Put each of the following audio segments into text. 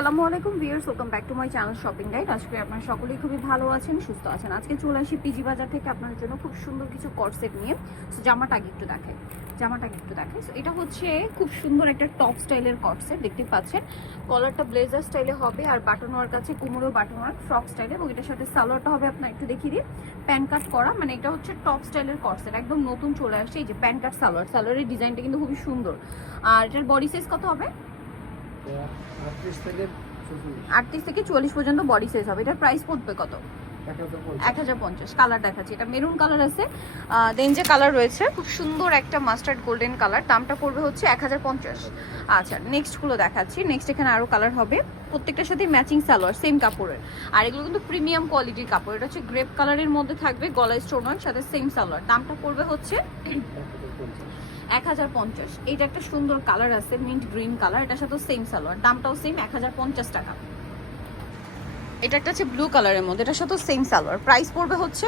আসসালামু আলাইকুম viewers, welcome back to my channel shopping guide. আজকে আপনারা সকলেই খুবই ভালো আছেন, সুস্থ আছেন। আজকে চলে আসি পিজি বাজার থেকে আপনার জন্য খুব সুন্দর কিছু কট সেট নিয়ে। সো জামাটা আগে একটু দেখাই। সো এটা হচ্ছে খুব সুন্দর একটা টপ স্টাইলের কট সেট, দেখতে পাচ্ছেন। কলারটা ব্লেজার স্টাইলে হবে আর বাটন ওয়ার্ক আছে, কুমড়ো বাটন ওয়ার্ক ফ্রক স্টাইলে, এবং এটার সাথে সালোয়ারটা হবে আপনার একটু দেখিয়ে দিই প্যান কাট করা। মানে এটা হচ্ছে টপ স্টাইলের কট সেট, একদম নতুন চলে আসছে। এই যে প্যান কাট সালোয়ারের ডিজাইনটা কিন্তু খুবই সুন্দর। আর এটার বডি সাইজ কত হবে? 38 থেকে 44 পর্যন্ত বডি সাইজ হবে। এটার প্রাইস পড়বে কত? 1050। কালার দেখাচ্ছি, এটা মেরুন কালার আছে, দেন যে কালার রয়েছে খুব সুন্দর একটা মাস্টার্ড গোল্ডেন কালার। দামটা পড়বে হচ্ছে 1050। আচ্ছা, নেক্সট গুলো দেখাচ্ছি। নেক্সট এখানে আরো কালার হবে, প্রত্যেকটার সাথে ম্যাচিং সালোয়ার সেম কাপড়ের। আর এগুলো কিন্তু প্রিমিয়াম কোয়ালিটির কাপড়। এটা হচ্ছে গ্রেপ কালারের মধ্যে থাকবে, গলায় স্টোন ওয়ার্ক, সাথে সেম সালোয়ার। দামটা পড়বে হচ্ছে 1050। এইটা একটা সুন্দর কালার আছে, মিন্ট গ্রিন কালার, এটার সাথে সেম সালোয়ার, দামটাও সেম 1050 টাকা। এটা একটা হচ্ছে ব্লু কালারের মধ্যে, এটার সাথে সেম সালোয়ার, প্রাইস পড়বে হচ্ছে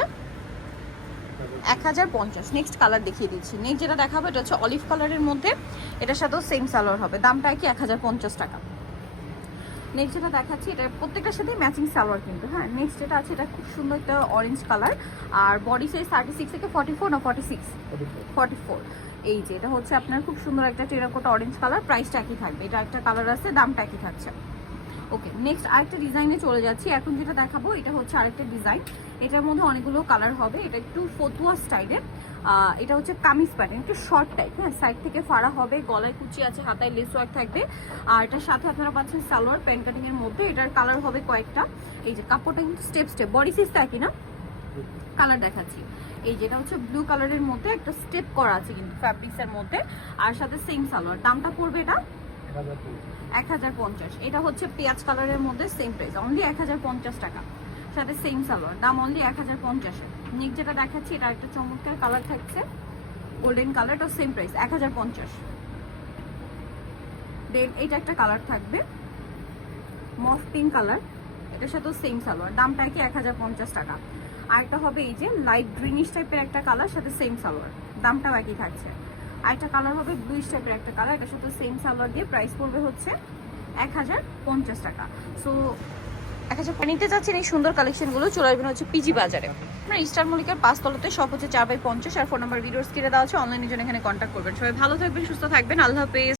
1050। নেক্সট কালার দেখিয়ে দিচ্ছি। নেক্সট যেটা দেখাবো এটা হচ্ছে অলিভ কালারের মধ্যে, এটার সাথেও সেম সালোয়ার হবে, দামটা কি 1050 টাকা। নেক্সট যেটা দেখাচ্ছি, এটা প্রত্যেকটার সাথে ম্যাচিং সালোয়ার কিন্তু। হ্যাঁ, নেক্সট যেটা আছে এটা খুব সুন্দর একটা অরেঞ্জ কালার, আর বডি সাইজ 36 থেকে 44 না 44। এই যে এটা হচ্ছে আপনার খুব সুন্দর একটা টেরাকোটা অরেঞ্জ কালার, প্রাইসটা একই থাকবে। এটা একটা কালার আছে, দামটা একই থাকছে। ওকে, নেক্সট আরেকটা ডিজাইনে চলে যাচ্ছি। এখন যেটা দেখাবো এটা হচ্ছে আরেকটা ডিজাইন, এটার মধ্যে অনেকগুলো কালার হবে। এটা একটু ফতুয়া স্টাইলের, এটা হচ্ছে কামিজ প্যাটার্ন, একটু শর্ট টাইপ। হ্যাঁ, সাইড থেকে ফাড়া হবে, গলায় কুচি আছে, হাতায় লেস ওয়ার্ক থাকবে। আর এটার সাথে আপনারা পাচ্ছেন সালোয়ার প্যান্ট কাটিং এর মধ্যে। এটার কালার হবে কয়েকটা। এই যে কাপড়টা কিন্তু স্টেপ বডি সাইজটা একই না, কালার দেখাচ্ছি। এই যেটা হচ্ছে ব্লু কালারের মধ্যে একটা স্টেপ করা আছে কিন্তু ফ্যাব্রিক্স এর মধ্যে, আর সাথে সেম সালোয়ার। দামটা পড়বে এটা 1050। এটা হচ্ছে পেঁয়াজ কালারের মধ্যে, সেম প্রাইস, অনলি 1050 টাকা, সাথে সেম সালোয়ার, দাম অনলি 1050। নেক্সট যেটা দেখাচ্ছি এটা একটা চমৎকার কালার থাকছে, গোল্ডেন কালার, এটা সেম প্রাইস 1050। দেন এটা একটা কালার থাকবে মফ পিঙ্ক কালার, এটার সাথেও সেম সালোয়ার, দামটা কি 1050 টাকা। আরেকটা হবে এই যে লাইট গ্রিনিশ টাইপের একটা কালার, সাথে সেম সালোয়ার, দামটাও একই থাকছে। আরেকটা কালার হবে ব্লুইশ টাইপের একটা কালার, এটার সাথে সেম সালোয়ার দিয়ে, প্রাইস পড়বে হচ্ছে 1050 টাকা। সো 1000 নিতে চাচ্ছেন এই সুন্দর কালেকশনগুলো, চলে আসবেন হচ্ছে পিজি বাজারে। আপনার স্টার মল্লিকার 5 তলাতে, সব হচ্ছে 4/50। আর ফোন নাম্বার ভিডিওস কিনে দেওয়া আছে, অনলাইনের জন্য এখানে কন্ট্যাক্ট করবেন। সবাই ভালো থাকবেন, সুস্থ থাকবেন, আল্লাহ হাফেজ।